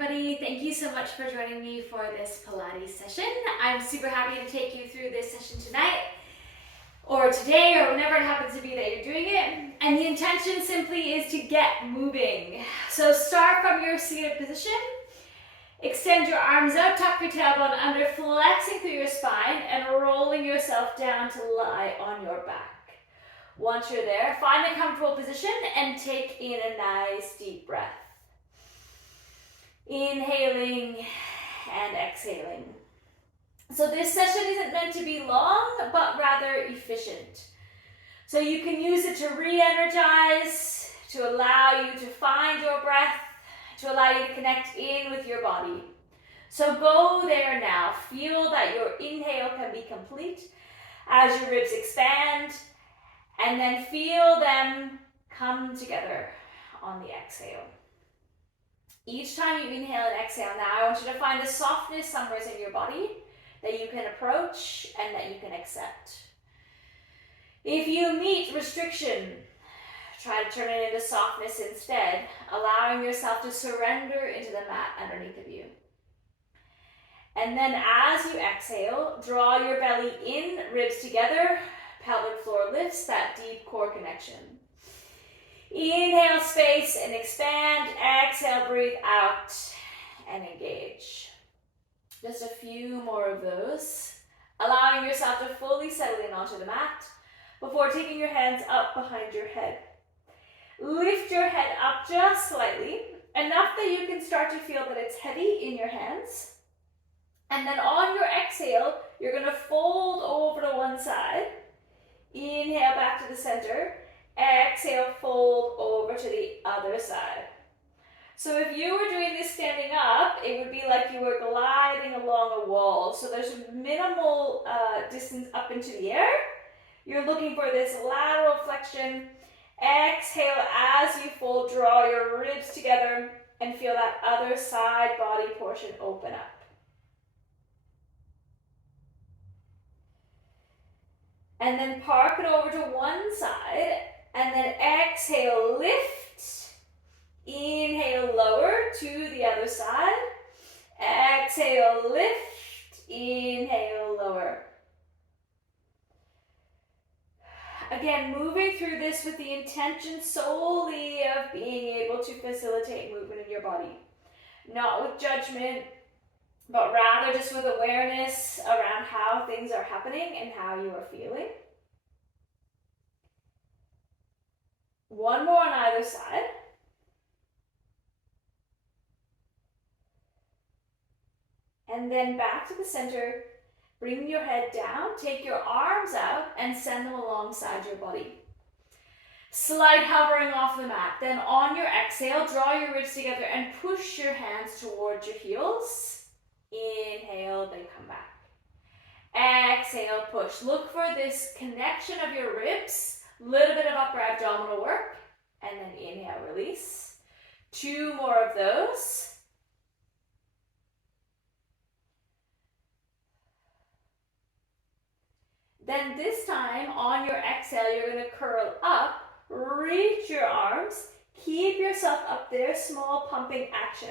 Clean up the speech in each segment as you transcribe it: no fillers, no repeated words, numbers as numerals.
everybody. Thank you so much for joining me for this Pilates session. I'm super happy to take you through this session tonight or today or whenever it happens to be that you're doing it. And the intention simply is to get moving. So start from your seated position. Extend your arms out, tuck your tailbone under, flexing through your spine and rolling yourself down to lie on your back. Once you're there, find a comfortable position and take in a nice deep breath. Inhaling and exhaling. So this session isn't meant to be long, but rather efficient. So you can use it to re-energize, to allow you to find your breath, to allow you to connect in with your body. So go there now. Feel that your inhale can be complete as your ribs expand, and then feel them come together on the exhale. Each time you inhale and exhale now, I want you to find a softness somewhere in your body that you can approach and that you can accept. If you meet restriction, try to turn it into softness instead, allowing yourself to surrender into the mat underneath of you. And then as you exhale, draw your belly in, ribs together, pelvic floor lifts, that deep core connection. Inhale, space and expand. Exhale, breathe out and engage. Just a few more of those. Allowing yourself to fully settle in onto the mat before taking your hands up behind your head. Lift your head up just slightly, enough that you can start to feel that it's heavy in your hands. And then on your exhale, you're going to fold over to one side. Inhale back to the center. Exhale, fold over to the other side. So if you were doing this standing up, it would be like you were gliding along a wall. So there's minimal distance up into the air. You're looking for this lateral flexion. Exhale as you fold, draw your ribs together and feel that other side body portion open up. And then park it over to one side. And then exhale, lift. Inhale, lower to the other side. Exhale, lift. Inhale, lower. Again, moving through this with the intention solely of being able to facilitate movement in your body. Not with judgment, but rather just with awareness around how things are happening and how you are feeling. One more on either side. And then back to the center. Bring your head down, take your arms out and send them alongside your body. Slight hovering off the mat. Then on your exhale, draw your ribs together and push your hands towards your heels. Inhale, they come back. Exhale, push. Look for this connection of your ribs. Little bit of upper abdominal work, and then inhale, release. Two more of those. Then this time, on your exhale, you're going to curl up, reach your arms, keep yourself up there, small pumping action.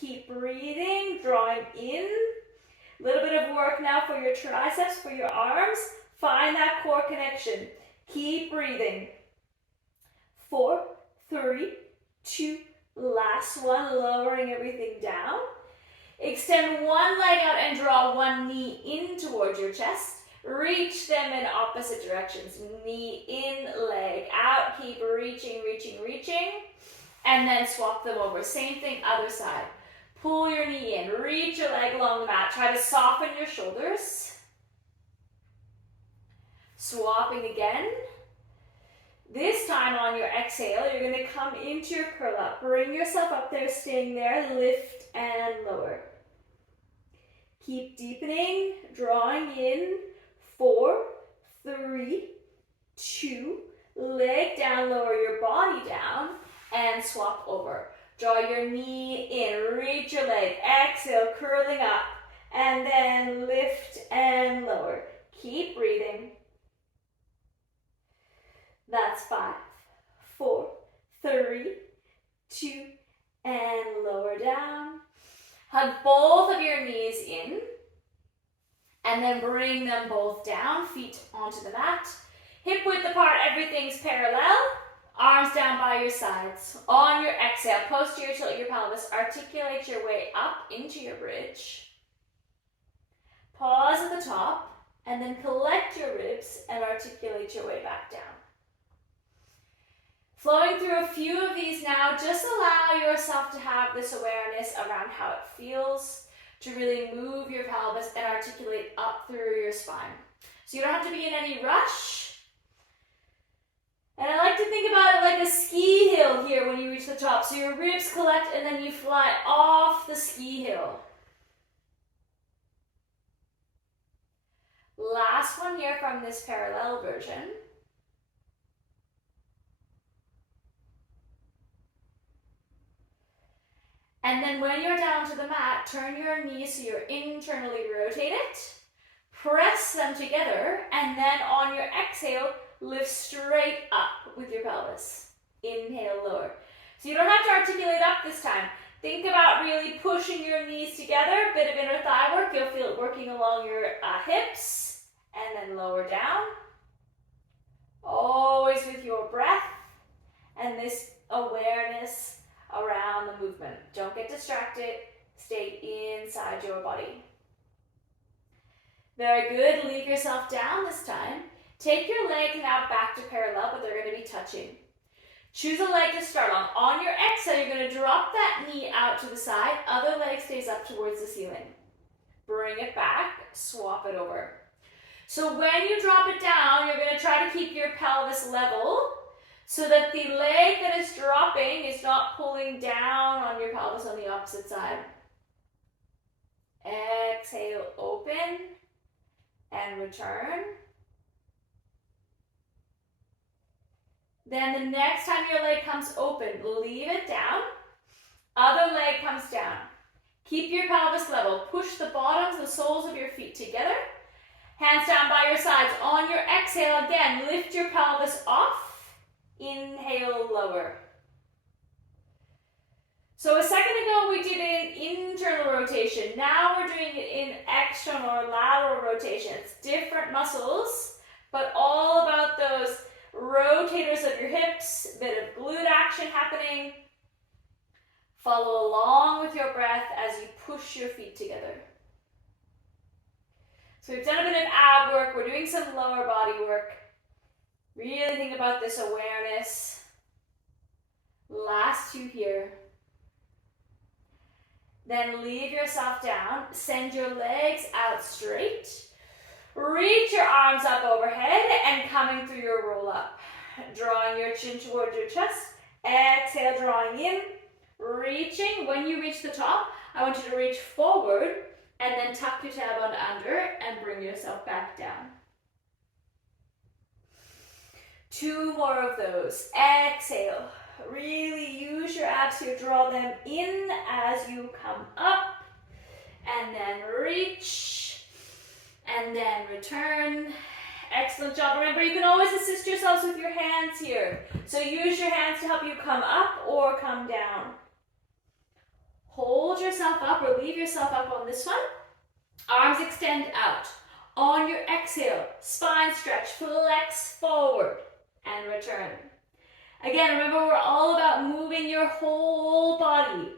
Keep breathing, drawing in. A little bit of work now for your triceps, for your arms. Find that core connection. Keep breathing. 4, 3, 2, last one, lowering everything down. Extend one leg out and draw one knee in towards your chest. Reach them in opposite directions. Knee in, leg out. Keep reaching, reaching, reaching. And then swap them over. Same thing, other side. Pull your knee in. Reach your leg along the mat. Try to soften your shoulders. Swapping again. This time on your exhale, you're going to come into your curl up. Bring yourself up there, staying there. Lift and lower. Keep deepening, drawing in. 4, 3, 2, leg down, lower your body down, and swap over. Draw your knee in, reach your leg, exhale, curling up, and then lift and lower. Keep breathing. That's 5, 4, 3, 2, and lower down. Hug both of your knees in, and then bring them both down, feet onto the mat. Hip width apart, everything's parallel. Arms down by your sides. On your exhale, posterior tilt your pelvis, articulate your way up into your bridge. Pause at the top, and then collect your ribs and articulate your way back down. Flowing through a few of these now, just allow yourself to have this awareness around how it feels to really move your pelvis and articulate up through your spine. So you don't have to be in any rush. And I like to think about it like a ski hill here when you reach the top. So your ribs collect and then you fly off the ski hill. Last one here from this parallel version. And then when you're down to the mat, turn your knees so you're internally rotated. Press them together, and then on your exhale, lift straight up with your pelvis. Inhale, lower. So you don't have to articulate up this time. Think about really pushing your knees together, bit of inner thigh work. You'll feel it working along your hips, and then lower down. Always with your breath, and this awareness around the movement. Don't get distracted. Stay inside your body. Very good. Leave yourself down this time. Take your legs now back to parallel, but they're going to be touching. Choose a leg to start on. On your exhale, you're going to drop that knee out to the side. Other leg stays up towards the ceiling. Bring it back. Swap it over. So when you drop it down, you're going to try to keep your pelvis level so that the leg that is dropping is not pulling down on your pelvis on the opposite side. Exhale, open, and return. Then the next time your leg comes open, leave it down. Other leg comes down. Keep your pelvis level. Push the bottoms, the soles of your feet together. Hands down by your sides. On your exhale, again, lift your pelvis off. Inhale, lower. So a second ago we did an internal rotation. Now we're doing it in external or lateral rotation. It's different muscles, but all about those rotators of your hips, a bit of glute action happening. Follow along with your breath as you push your feet together. So we've done a bit of ab work. We're doing some lower body work. Really think about this awareness. Last two here. Then leave yourself down. Send your legs out straight. Reach your arms up overhead and coming through your roll up. Drawing your chin towards your chest. Exhale, drawing in. Reaching. When you reach the top, I want you to reach forward and then tuck your tailbone under and bring yourself back down. Two more of those. Exhale. Really use your abs here. Draw them in as you come up. And then reach. And then return. Excellent job. Remember, you can always assist yourselves with your hands here. So use your hands to help you come up or come down. Hold yourself up or leave yourself up on this one. Arms extend out. On your exhale, spine stretch, flex forward. And return. Again, remember we're all about moving your whole body.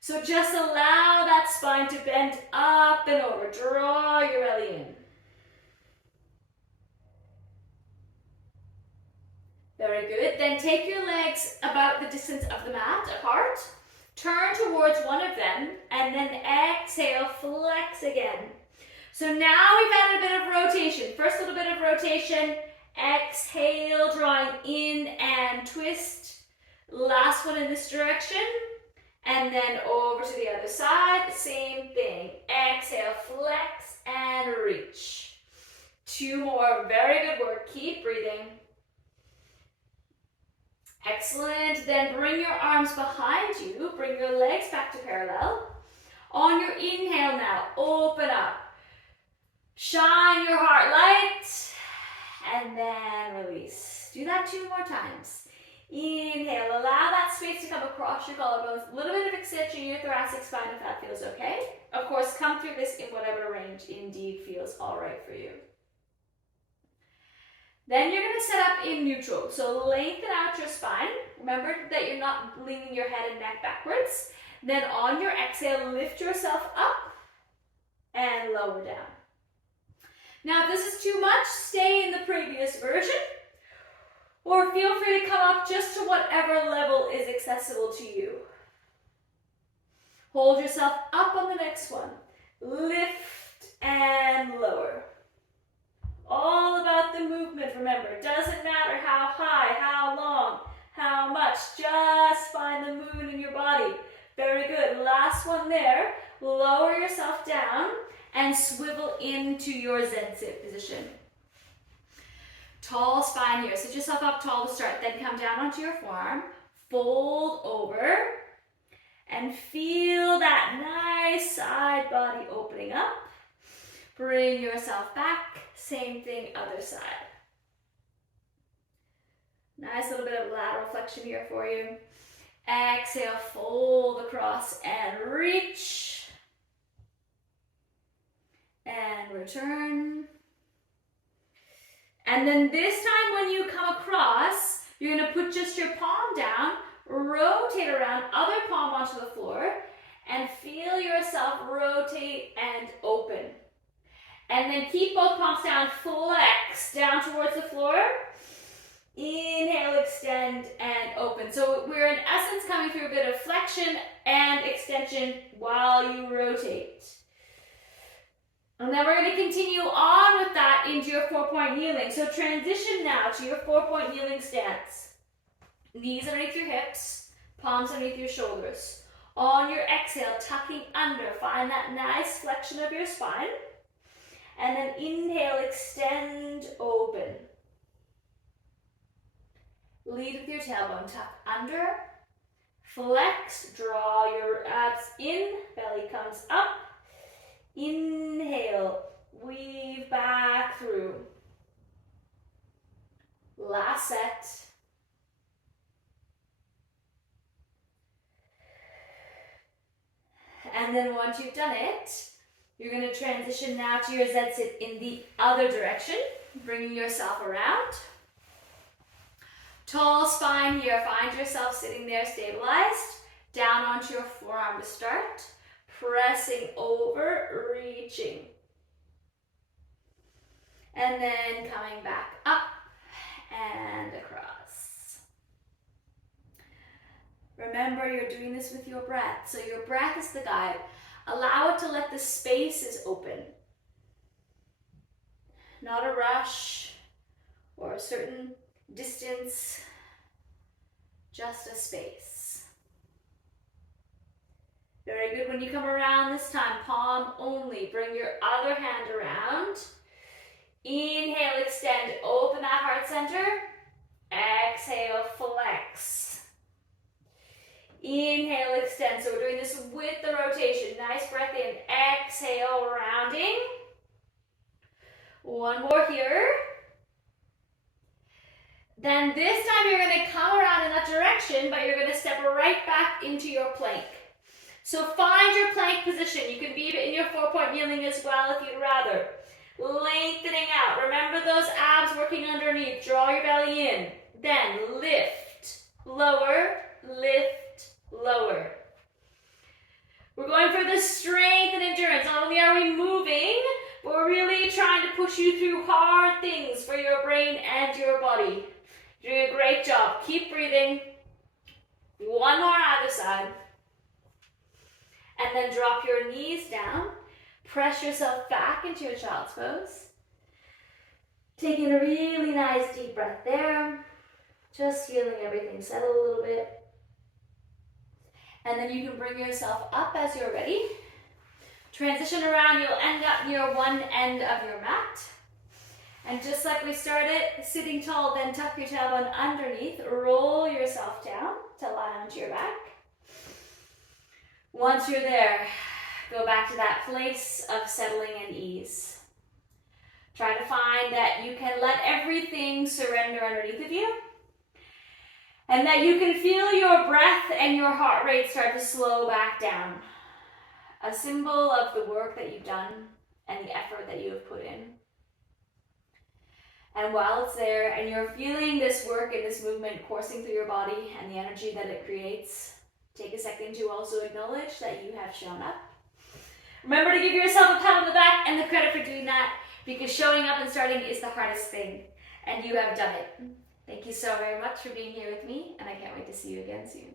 So just allow that spine to bend up and over. Draw your belly in. Very good. Then take your legs about the distance of the mat apart. Turn towards one of them and then exhale, flex again. So now we've added a bit of rotation. First little bit of rotation. Exhale, drawing in and twist. Last one in this direction. And then over to the other side, same thing. Exhale, flex and reach. Two more, very good work. Keep breathing. Excellent. Then bring your arms behind you. Bring your legs back to parallel. On your inhale now, open up. Shine your heart light. And then release. Do that two more times. Inhale, allow that space to come across your collarbones. A little bit of extension in your thoracic spine if that feels okay. Of course, come through this in whatever range indeed feels all right for you. Then you're going to set up in neutral. So lengthen out your spine. Remember that you're not leaning your head and neck backwards. Then on your exhale, lift yourself up and lower down. Now, if this is too much, stay in the previous version. Or feel free to come up just to whatever level is accessible to you. Hold yourself up on the next one. Lift and lower. All about the movement, remember. It doesn't matter how high, how long, how much. Just find the movement in your body. Very good. Last one there. Lower yourself down and swivel into your Zen sit position. Tall spine here. Sit yourself up tall to start. Then come down onto your forearm. Fold over. And feel that nice side body opening up. Bring yourself back. Same thing, other side. Nice little bit of lateral flexion here for you. Exhale, fold across and reach. And return. And then this time when you come across, you're going to put just your palm down, rotate around, other palm onto the floor, and feel yourself rotate and open. And then keep both palms down, flex down towards the floor. Inhale, extend, and open. So we're in essence coming through a bit of flexion and extension while you rotate. And then we're going to continue on with that into your 4-point kneeling. So transition now to your 4-point kneeling stance. Knees underneath your hips, palms underneath your shoulders. On your exhale, tucking under, find that nice flexion of your spine. And then inhale, extend, open. Lead with your tailbone, tuck under, flex, draw your abs in, belly comes up. Inhale, weave back through. Last set. And then once you've done it, you're going to transition now to your Z sit in the other direction, bringing yourself around. Tall spine here, find yourself sitting there stabilized. Down onto your forearm to start. Pressing over, reaching. And then coming back up and across. Remember, you're doing this with your breath. So your breath is the guide. Allow it to let the spaces open. Not a rush or a certain distance, just a space. Very good. When you come around this time, palm only. Bring your other hand around. Inhale, extend, open that heart center. Exhale, flex. Inhale, extend. So we're doing this with the rotation. Nice breath in. Exhale, rounding. One more here. Then this time you're going to come around in that direction, but you're going to step right back into your plank. So find your plank position. You can be in your 4-point kneeling as well if you'd rather. Lengthening out. Remember those abs working underneath. Draw your belly in. Then lift, lower, lift, lower. We're going for the strength and endurance. Not only are we moving, but we're really trying to push you through hard things for your brain and your body. You're doing a great job. Keep breathing. One more either side. And then drop your knees down. Press yourself back into your child's pose. Taking a really nice deep breath there. Just feeling everything settle a little bit. And then you can bring yourself up as you're ready. Transition around, you'll end up near one end of your mat. And just like we started, sitting tall, then tuck your tailbone underneath. Roll yourself down to lie onto your back. Once you're there, go back to that place of settling and ease. Try to find that you can let everything surrender underneath of you. And that you can feel your breath and your heart rate start to slow back down. A symbol of the work that you've done and the effort that you have put in. And while it's there and you're feeling this work and this movement coursing through your body and the energy that it creates, take a second to also acknowledge that you have shown up. Remember to give yourself a pat on the back and the credit for doing that, because showing up and starting is the hardest thing, and you have done it. Thank you so very much for being here with me, and I can't wait to see you again soon.